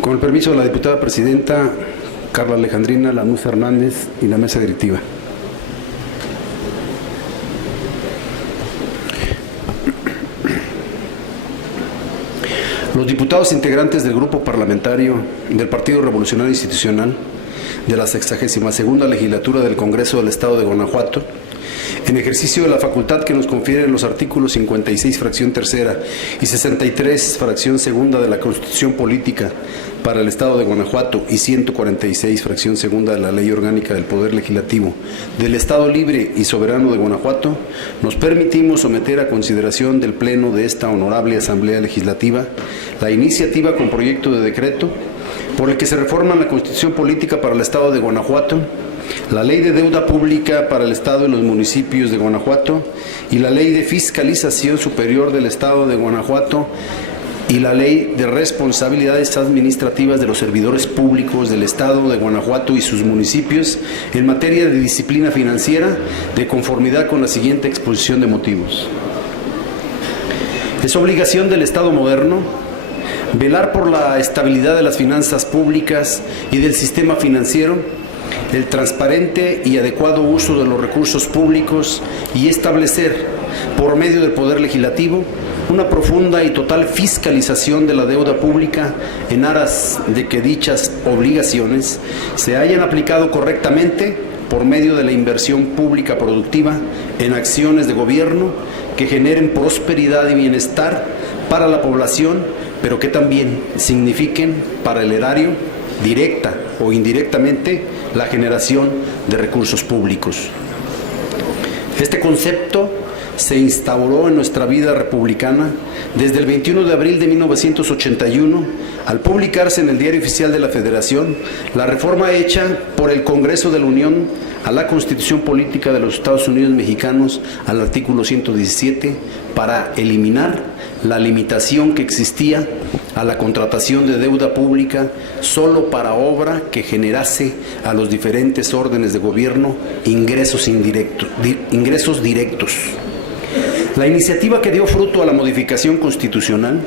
Con el permiso de la diputada presidenta Carla Alejandrina Lanús Hernández y la mesa directiva. Los diputados integrantes del Grupo Parlamentario del Partido Revolucionario Institucional de la 62ª Legislatura del Congreso del Estado de Guanajuato, en ejercicio de la facultad que nos confieren los artículos 56, fracción tercera, y 63, fracción segunda de la Constitución Política para el Estado de Guanajuato y 146, fracción segunda de la Ley Orgánica del Poder Legislativo del Estado Libre y Soberano de Guanajuato, nos permitimos someter a consideración del Pleno de esta honorable Asamblea Legislativa la iniciativa con proyecto de decreto por el que se reforma la Constitución Política para el Estado de Guanajuato, la Ley de Deuda Pública para el Estado y los municipios de Guanajuato y la Ley de Fiscalización Superior del Estado de Guanajuato y la Ley de Responsabilidades Administrativas de los Servidores Públicos del Estado de Guanajuato y sus municipios en materia de disciplina financiera, de conformidad con la siguiente exposición de motivos. Es obligación del Estado moderno velar por la estabilidad de las finanzas públicas y del sistema financiero, el transparente y adecuado uso de los recursos públicos y establecer, por medio del Poder Legislativo, una profunda y total fiscalización de la deuda pública en aras de que dichas obligaciones se hayan aplicado correctamente por medio de la inversión pública productiva en acciones de gobierno que generen prosperidad y bienestar para la población, pero que también signifiquen para el erario, directa o indirectamente, la generación de recursos públicos. Este concepto se instauró en nuestra vida republicana desde el 21 de abril de 1981, al publicarse en el Diario Oficial de la Federación la reforma hecha por el Congreso de la Unión a la Constitución Política de los Estados Unidos Mexicanos al artículo 117 para eliminar la limitación que existía a la contratación de deuda pública solo para obra que generase a los diferentes órdenes de gobierno ingresos directos. La iniciativa que dio fruto a la modificación constitucional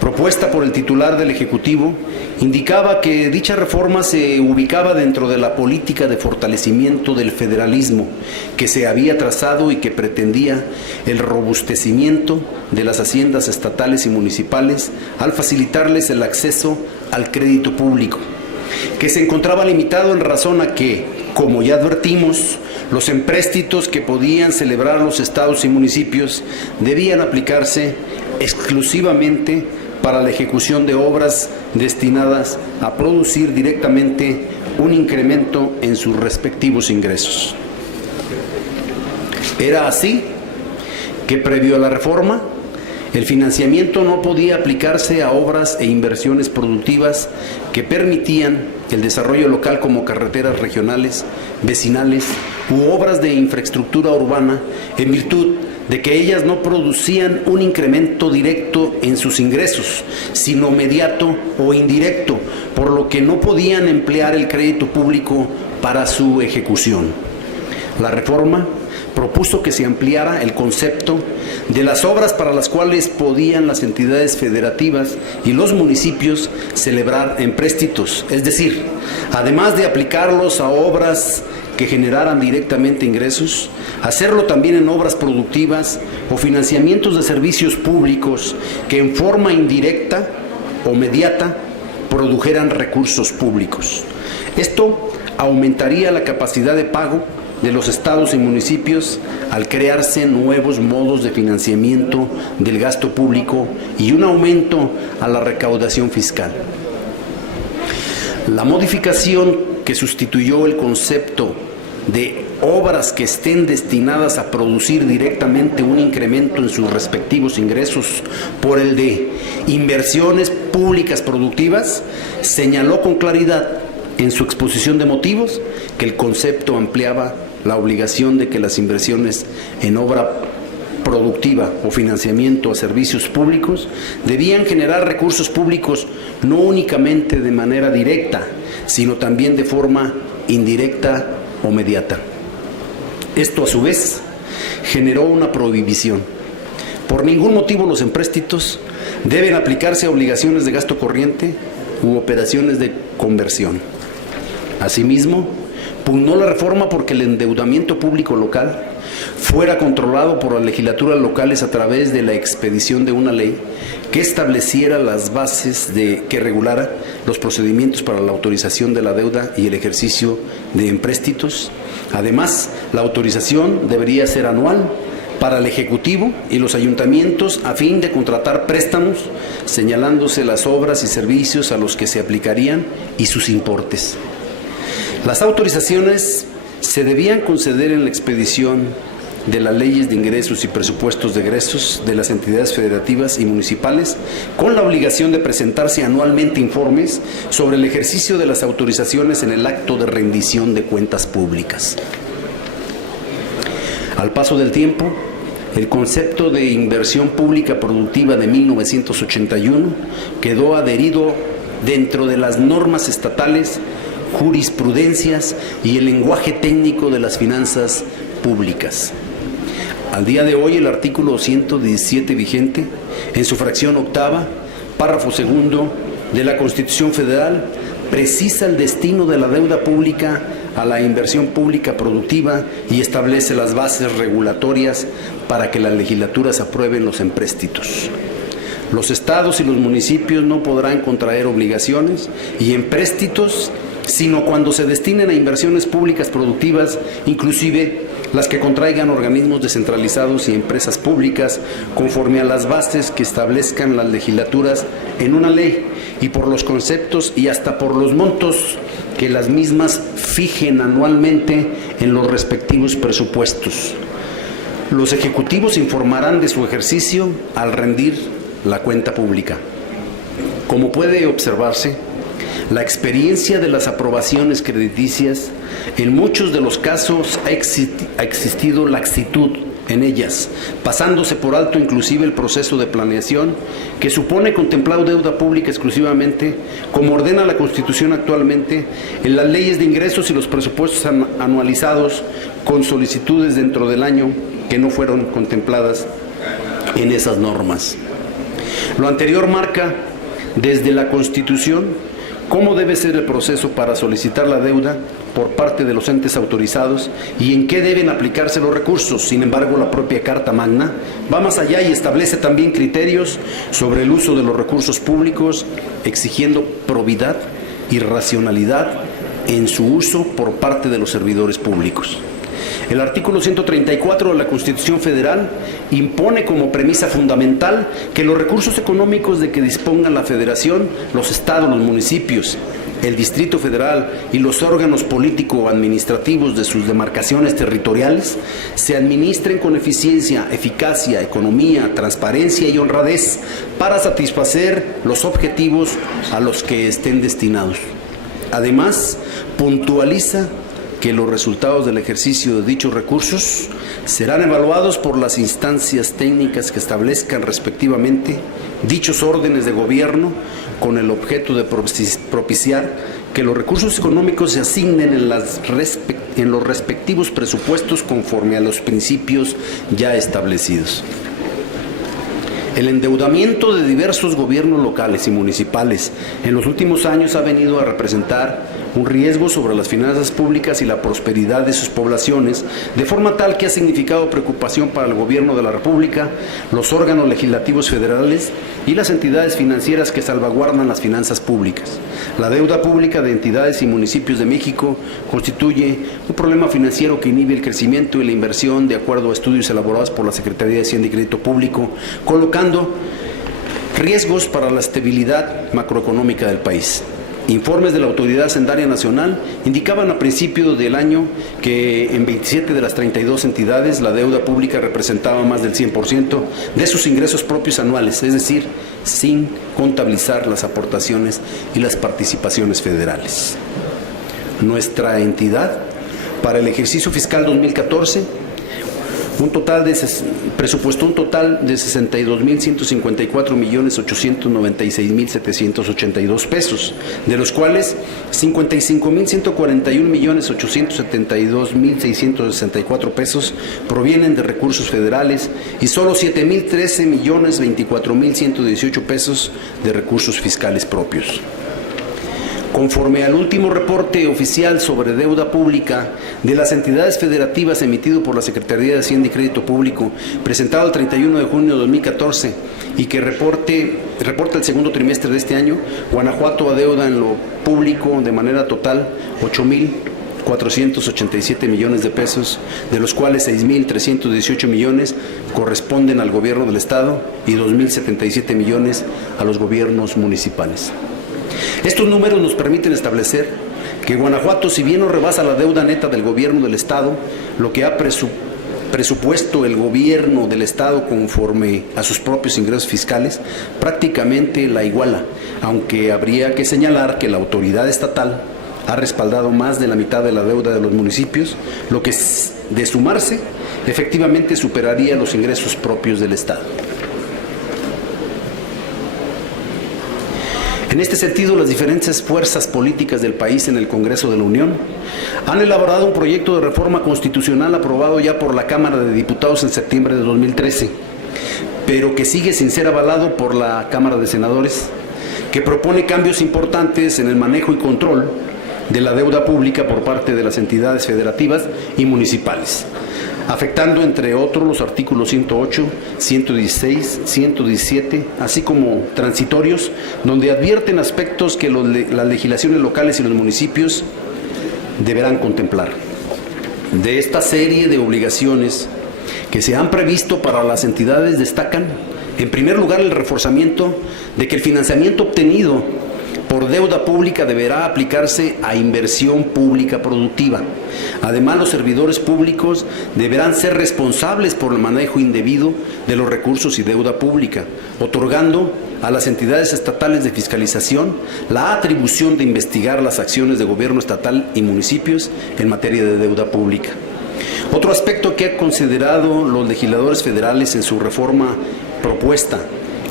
propuesta por el titular del Ejecutivo indicaba que dicha reforma se ubicaba dentro de la política de fortalecimiento del federalismo que se había trazado y que pretendía el robustecimiento de las haciendas estatales y municipales al facilitarles el acceso al crédito público, que se encontraba limitado en razón a que, como ya advertimos, los empréstitos que podían celebrar los estados y municipios debían aplicarse exclusivamente para la ejecución de obras destinadas a producir directamente un incremento en sus respectivos ingresos. Era así que, previo a la reforma, el financiamiento no podía aplicarse a obras e inversiones productivas que permitían el desarrollo local como carreteras regionales, vecinales u obras de infraestructura urbana, en virtud de que ellas no producían un incremento directo en sus ingresos, sino mediato o indirecto, por lo que no podían emplear el crédito público para su ejecución. La reforma propuso que se ampliara el concepto de las obras para las cuales podían las entidades federativas y los municipios celebrar empréstitos, es decir, además de aplicarlos a obras que generaran directamente ingresos, hacerlo también en obras productivas o financiamientos de servicios públicos que en forma indirecta o mediata produjeran recursos públicos. Esto aumentaría la capacidad de pago de los estados y municipios al crearse nuevos modos de financiamiento del gasto público y un aumento a la recaudación fiscal. La modificación que sustituyó el concepto de obras que estén destinadas a producir directamente un incremento en sus respectivos ingresos por el de inversiones públicas productivas, señaló con claridad en su exposición de motivos que el concepto ampliaba la obligación de que las inversiones en obra productiva o financiamiento a servicios públicos debían generar recursos públicos no únicamente de manera directa, sino también de forma indirecta o mediata. Esto, a su vez, generó una prohibición. Por ningún motivo los empréstitos deben aplicarse a obligaciones de gasto corriente u operaciones de conversión. Asimismo, pugnó la reforma porque el endeudamiento público local fuera controlado por las legislaturas locales a través de la expedición de una ley que estableciera las bases que regulara los procedimientos para la autorización de la deuda y el ejercicio de empréstitos. Además, la autorización debería ser anual para el Ejecutivo y los ayuntamientos a fin de contratar préstamos, señalándose las obras y servicios a los que se aplicarían y sus importes. Las autorizaciones se debían conceder en la expedición de las leyes de ingresos y presupuestos de egresos de las entidades federativas y municipales, con la obligación de presentarse anualmente informes sobre el ejercicio de las autorizaciones en el acto de rendición de cuentas públicas. Al paso del tiempo, el concepto de inversión pública productiva de 1981 quedó adherido dentro de las normas estatales, jurisprudencias y el lenguaje técnico de las finanzas públicas. Al día de hoy, el artículo 117 vigente, en su fracción octava, párrafo segundo de la Constitución Federal, precisa el destino de la deuda pública a la inversión pública productiva y establece las bases regulatorias para que las legislaturas aprueben los empréstitos. Los estados y los municipios no podrán contraer obligaciones y empréstitos sino cuando se destinen a inversiones públicas productivas, inclusive las que contraigan organismos descentralizados y empresas públicas, conforme a las bases que establezcan las legislaturas en una ley y por los conceptos y hasta por los montos que las mismas fijen anualmente en los respectivos presupuestos. Los ejecutivos informarán de su ejercicio al rendir la cuenta pública. Como puede observarse, la experiencia de las aprobaciones crediticias, en muchos de los casos ha existido laxitud en ellas, pasándose por alto inclusive el proceso de planeación que supone contemplar deuda pública exclusivamente, como ordena la Constitución actualmente, en las leyes de ingresos y los presupuestos anualizados con solicitudes dentro del año que no fueron contempladas en esas normas. Lo anterior marca desde la Constitución cómo debe ser el proceso para solicitar la deuda por parte de los entes autorizados y en qué deben aplicarse los recursos. Sin embargo, la propia Carta Magna va más allá y establece también criterios sobre el uso de los recursos públicos, exigiendo probidad y racionalidad en su uso por parte de los servidores públicos. El artículo 134 de la Constitución Federal impone como premisa fundamental que los recursos económicos de que dispongan la Federación, los estados, los municipios, el Distrito Federal y los órganos político-administrativos de sus demarcaciones territoriales se administren con eficiencia, eficacia, economía, transparencia y honradez para satisfacer los objetivos a los que estén destinados. Además, puntualiza que los resultados del ejercicio de dichos recursos serán evaluados por las instancias técnicas que establezcan respectivamente dichos órdenes de gobierno con el objeto de propiciar que los recursos económicos se asignen en los respectivos presupuestos conforme a los principios ya establecidos. El endeudamiento de diversos gobiernos locales y municipales en los últimos años ha venido a representar un riesgo sobre las finanzas públicas y la prosperidad de sus poblaciones, de forma tal que ha significado preocupación para el Gobierno de la República, los órganos legislativos federales y las entidades financieras que salvaguardan las finanzas públicas. La deuda pública de entidades y municipios de México constituye un problema financiero que inhibe el crecimiento y la inversión, de acuerdo a estudios elaborados por la Secretaría de Hacienda y Crédito Público, colocando riesgos para la estabilidad macroeconómica del país. Informes de la Autoridad Hacendaria Nacional indicaban a principios del año que en 27 de las 32 entidades la deuda pública representaba más del 100% de sus ingresos propios anuales, es decir, sin contabilizar las aportaciones y las participaciones federales. Nuestra entidad, para el ejercicio fiscal 2014, presupuestó un total de 62.154.896.782 pesos, de los cuales 55.141.872.664 pesos provienen de recursos federales y solo 7.013.024.118 pesos de recursos fiscales propios. Conforme al último reporte oficial sobre deuda pública de las entidades federativas emitido por la Secretaría de Hacienda y Crédito Público, presentado el 31 de junio de 2014 y que reporta el segundo trimestre de este año, Guanajuato adeuda en lo público de manera total 8,487 millones de pesos, de los cuales 6,318 millones corresponden al gobierno del Estado y 2,077 millones a los gobiernos municipales. Estos números nos permiten establecer que Guanajuato, si bien no rebasa la deuda neta del gobierno del Estado, lo que ha presupuesto el gobierno del Estado conforme a sus propios ingresos fiscales, prácticamente la iguala, aunque habría que señalar que la autoridad estatal ha respaldado más de la mitad de la deuda de los municipios, lo que, de sumarse, efectivamente superaría los ingresos propios del Estado. En este sentido, las diferentes fuerzas políticas del país en el Congreso de la Unión han elaborado un proyecto de reforma constitucional aprobado ya por la Cámara de Diputados en septiembre de 2013, pero que sigue sin ser avalado por la Cámara de Senadores, que propone cambios importantes en el manejo y control de la deuda pública por parte de las entidades federativas y municipales, afectando entre otros los artículos 108, 116, 117, así como transitorios, donde advierten aspectos que las legislaciones locales y los municipios deberán contemplar. De esta serie de obligaciones que se han previsto para las entidades destacan, en primer lugar, el reforzamiento de que el financiamiento obtenido por deuda pública deberá aplicarse a inversión pública productiva. Además, los servidores públicos deberán ser responsables por el manejo indebido de los recursos y deuda pública, otorgando a las entidades estatales de fiscalización la atribución de investigar las acciones de gobierno estatal y municipios en materia de deuda pública. Otro aspecto que han considerado los legisladores federales en su reforma propuesta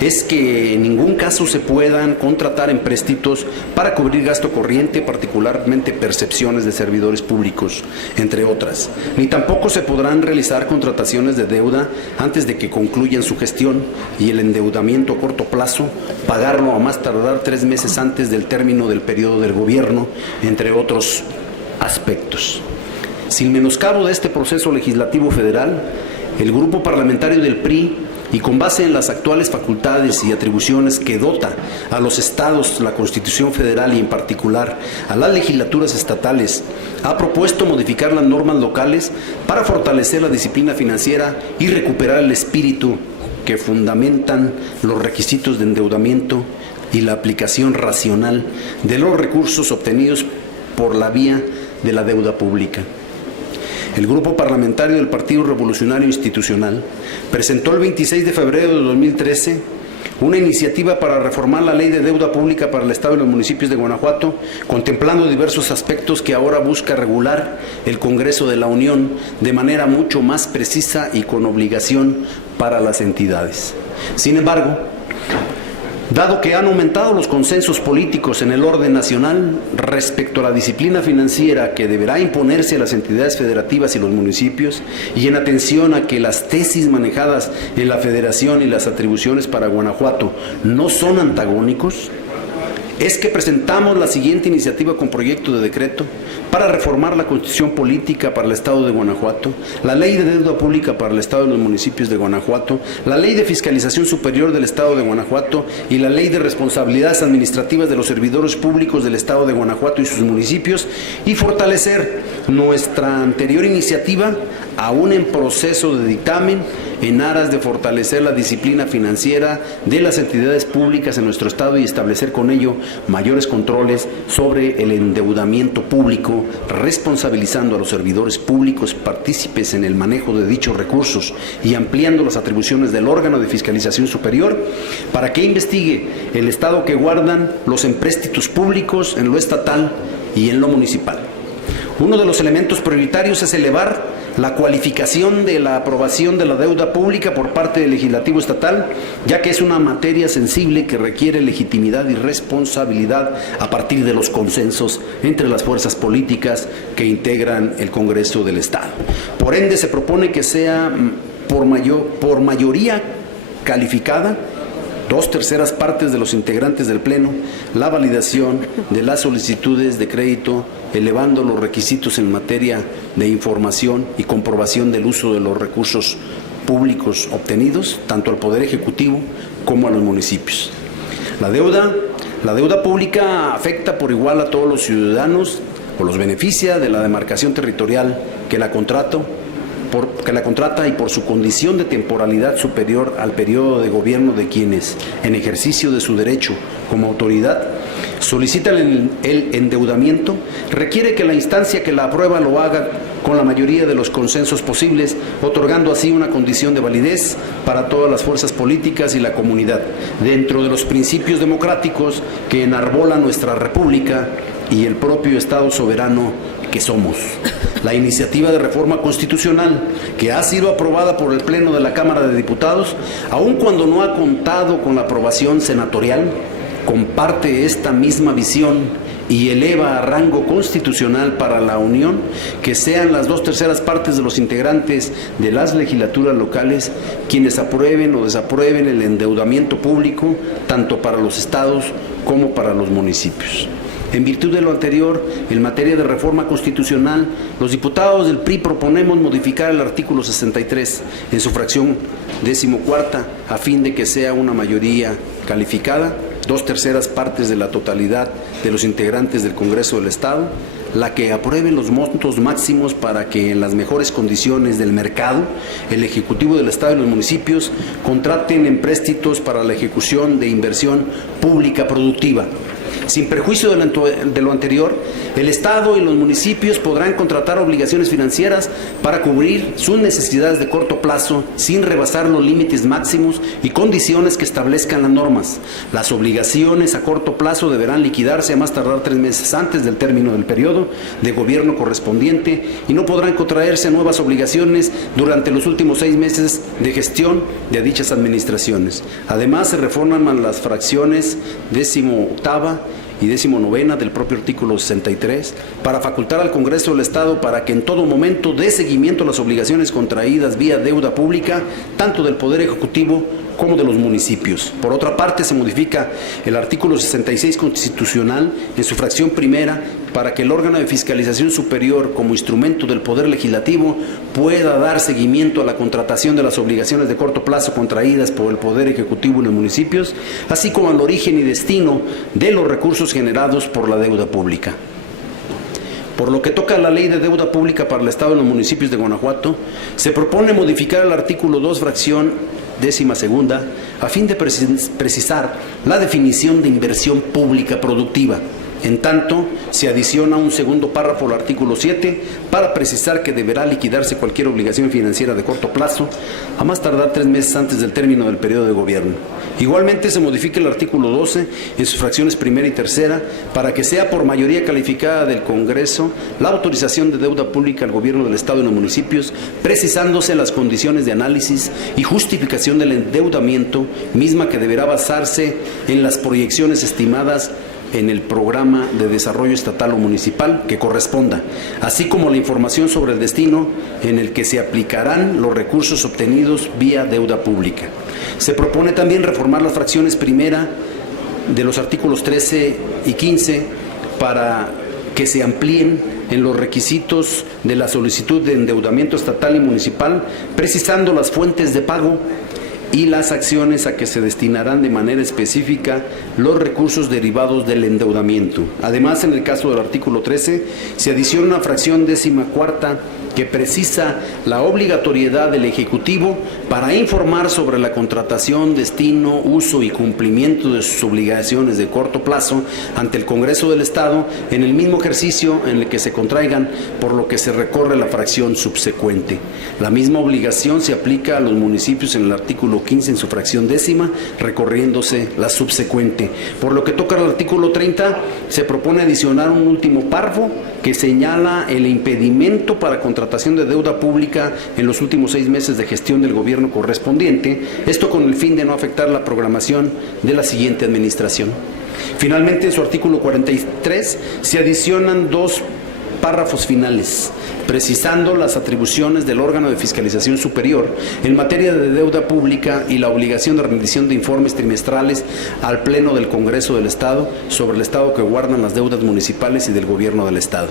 es que en ningún caso se puedan contratar empréstitos para cubrir gasto corriente, particularmente percepciones de servidores públicos, entre otras. Ni tampoco se podrán realizar contrataciones de deuda antes de que concluyan su gestión y el endeudamiento a corto plazo, pagarlo a más tardar 3 meses antes del término del periodo del gobierno, entre otros aspectos. Sin menoscabo de este proceso legislativo federal, el grupo parlamentario del PRI, y con base en las actuales facultades y atribuciones que dota a los estados la Constitución Federal y en particular a las legislaturas estatales, ha propuesto modificar las normas locales para fortalecer la disciplina financiera y recuperar el espíritu que fundamentan los requisitos de endeudamiento y la aplicación racional de los recursos obtenidos por la vía de la deuda pública. El Grupo Parlamentario del Partido Revolucionario Institucional presentó el 26 de febrero de 2013 una iniciativa para reformar la Ley de Deuda Pública para el Estado y los municipios de Guanajuato, contemplando diversos aspectos que ahora busca regular el Congreso de la Unión de manera mucho más precisa y con obligación para las entidades. Sin embargo, dado que han aumentado los consensos políticos en el orden nacional respecto a la disciplina financiera que deberá imponerse a las entidades federativas y los municipios, y en atención a que las tesis manejadas en la Federación y las atribuciones para Guanajuato no son antagónicos, es que presentamos la siguiente iniciativa con proyecto de decreto para reformar la Constitución Política para el Estado de Guanajuato, la Ley de Deuda Pública para el Estado y los municipios de Guanajuato, la Ley de Fiscalización Superior del Estado de Guanajuato y la Ley de Responsabilidades Administrativas de los Servidores Públicos del Estado de Guanajuato y sus municipios, y fortalecer nuestra anterior iniciativa, aún en proceso de dictamen, en aras de fortalecer la disciplina financiera de las entidades públicas en nuestro Estado y establecer con ello mayores controles sobre el endeudamiento público, responsabilizando a los servidores públicos partícipes en el manejo de dichos recursos y ampliando las atribuciones del órgano de fiscalización superior para que investigue el estado que guardan los empréstitos públicos en lo estatal y en lo municipal. Uno de los elementos prioritarios es elevar la cualificación de la aprobación de la deuda pública por parte del Legislativo Estatal, ya que es una materia sensible que requiere legitimidad y responsabilidad a partir de los consensos entre las fuerzas políticas que integran el Congreso del Estado. Por ende, se propone que sea por mayoría calificada 2/3 partes de los integrantes del Pleno la validación de las solicitudes de crédito, elevando los requisitos en materia de información y comprobación del uso de los recursos públicos obtenidos, tanto al Poder Ejecutivo como a los municipios. La deuda pública afecta por igual a todos los ciudadanos o los beneficia de la demarcación territorial que la contrata y por su condición de temporalidad superior al periodo de gobierno de quienes, en ejercicio de su derecho como autoridad, solicitan el endeudamiento, requiere que la instancia que la aprueba lo haga con la mayoría de los consensos posibles, otorgando así una condición de validez para todas las fuerzas políticas y la comunidad, dentro de los principios democráticos que enarbola nuestra República y el propio Estado soberano que somos. La iniciativa de reforma constitucional, que ha sido aprobada por el Pleno de la Cámara de Diputados, aun cuando no ha contado con la aprobación senatorial, comparte esta misma visión y eleva a rango constitucional para la Unión que sean las 2/3 partes de los integrantes de las legislaturas locales quienes aprueben o desaprueben el endeudamiento público, tanto para los estados como para los municipios. En virtud de lo anterior, en materia de reforma constitucional, los diputados del PRI proponemos modificar el artículo 63 en su fracción 14ª a fin de que sea una mayoría calificada, 2/3 partes de la totalidad de los integrantes del Congreso del Estado, la que apruebe los montos máximos para que en las mejores condiciones del mercado el Ejecutivo del Estado y los municipios contraten empréstitos para la ejecución de inversión pública productiva. Sin perjuicio de lo anterior, el Estado y los municipios podrán contratar obligaciones financieras para cubrir sus necesidades de corto plazo sin rebasar los límites máximos y condiciones que establezcan las normas. Las obligaciones a corto plazo deberán liquidarse a más tardar 3 meses antes del término del periodo de gobierno correspondiente y no podrán contraerse nuevas obligaciones durante los últimos 6 meses de gestión de dichas administraciones. Además, se reforman las fracciones 18ª y 19ª del propio artículo 63 para facultar al Congreso del Estado para que en todo momento dé seguimiento a las obligaciones contraídas vía deuda pública, tanto del Poder Ejecutivo como de los municipios. Por otra parte, se modifica el artículo 66 constitucional en su fracción primera para que el órgano de fiscalización superior, como instrumento del Poder Legislativo, pueda dar seguimiento a la contratación de las obligaciones de corto plazo contraídas por el Poder Ejecutivo en los municipios, así como al origen y destino de los recursos generados por la deuda pública. Por lo que toca a la Ley de Deuda Pública para el Estado y los municipios de Guanajuato, se propone modificar el artículo 2, fracción 12ª, a fin de precisar la definición de inversión pública productiva. En tanto, se adiciona un segundo párrafo al artículo 7 para precisar que deberá liquidarse cualquier obligación financiera de corto plazo a más tardar 3 meses antes del término del periodo de gobierno. Igualmente, se modifica el artículo 12 en sus fracciones primera y tercera para que sea por mayoría calificada del Congreso la autorización de deuda pública al gobierno del Estado y los municipios, precisándose las condiciones de análisis y justificación del endeudamiento, misma que deberá basarse en las proyecciones estimadas en el programa de desarrollo estatal o municipal que corresponda, así como la información sobre el destino en el que se aplicarán los recursos obtenidos vía deuda pública. Se propone también reformar las fracciones primera de los artículos 13 y 15 para que se amplíen en los requisitos de la solicitud de endeudamiento estatal y municipal, precisando las fuentes de pago y las acciones a que se destinarán de manera específica los recursos derivados del endeudamiento. Además, en el caso del artículo 13, se adiciona una fracción 14ª que precisa la obligatoriedad del Ejecutivo para informar sobre la contratación, destino, uso y cumplimiento de sus obligaciones de corto plazo ante el Congreso del Estado en el mismo ejercicio en el que se contraigan, por lo que se recorre la fracción subsecuente. La misma obligación se aplica a los municipios en el artículo 15 en su fracción 10ª, recorriéndose la subsecuente. Por lo que toca al artículo 30, se propone adicionar un último párrafo que señala el impedimento para contratación de deuda pública en los últimos 6 meses de gestión del gobierno correspondiente, esto con el fin de no afectar la programación de la siguiente administración. Finalmente, en su artículo 43 se adicionan 2 párrafos finales, precisando las atribuciones del órgano de fiscalización superior en materia de deuda pública y la obligación de rendición de informes trimestrales al Pleno del Congreso del Estado sobre el estado que guardan las deudas municipales y del Gobierno del Estado.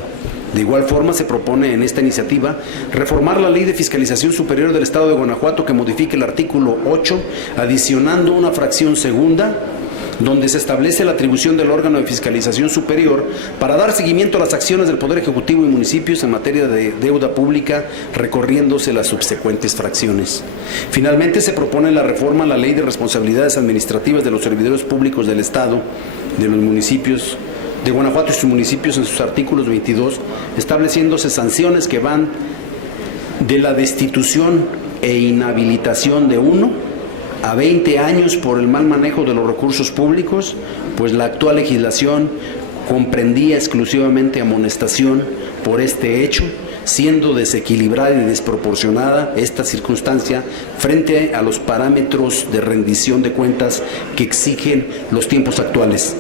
De igual forma, se propone en esta iniciativa reformar la Ley de Fiscalización Superior del Estado de Guanajuato que modifique el artículo 8, adicionando una fracción segunda, donde se establece la atribución del órgano de fiscalización superior para dar seguimiento a las acciones del Poder Ejecutivo y municipios en materia de deuda pública, recorriéndose las subsecuentes fracciones. Finalmente, se propone la reforma a la Ley de Responsabilidades Administrativas de los Servidores Públicos del Estado, de los municipios de Guanajuato y sus municipios en sus artículos 22, estableciéndose sanciones que van de la destitución e inhabilitación de 1 a 20 años por el mal manejo de los recursos públicos, pues la actual legislación comprendía exclusivamente amonestación por este hecho, siendo desequilibrada y desproporcionada esta circunstancia frente a los parámetros de rendición de cuentas que exigen los tiempos actuales.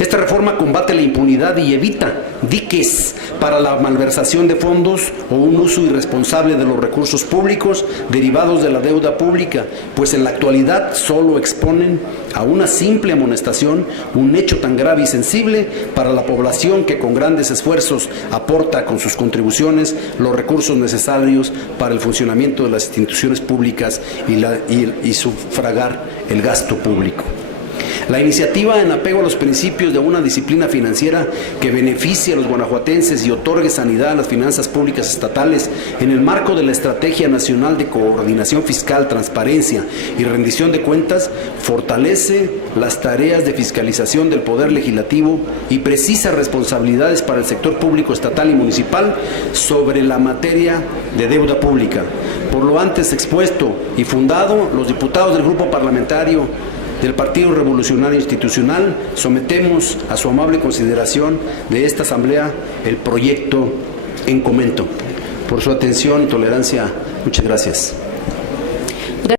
Esta reforma combate la impunidad y evita diques para la malversación de fondos o un uso irresponsable de los recursos públicos derivados de la deuda pública, pues en la actualidad solo exponen a una simple amonestación un hecho tan grave y sensible para la población que con grandes esfuerzos aporta con sus contribuciones los recursos necesarios para el funcionamiento de las instituciones públicas y sufragar el gasto público. La iniciativa, en apego a los principios de una disciplina financiera que beneficie a los guanajuatenses y otorgue sanidad a las finanzas públicas estatales en el marco de la Estrategia Nacional de Coordinación Fiscal, Transparencia y Rendición de Cuentas, fortalece las tareas de fiscalización del Poder Legislativo y precisa responsabilidades para el sector público estatal y municipal sobre la materia de deuda pública. Por lo antes expuesto y fundado, los diputados del Grupo Parlamentario del Partido Revolucionario Institucional sometemos a su amable consideración de esta Asamblea el proyecto en comento. Por su atención y tolerancia, muchas gracias.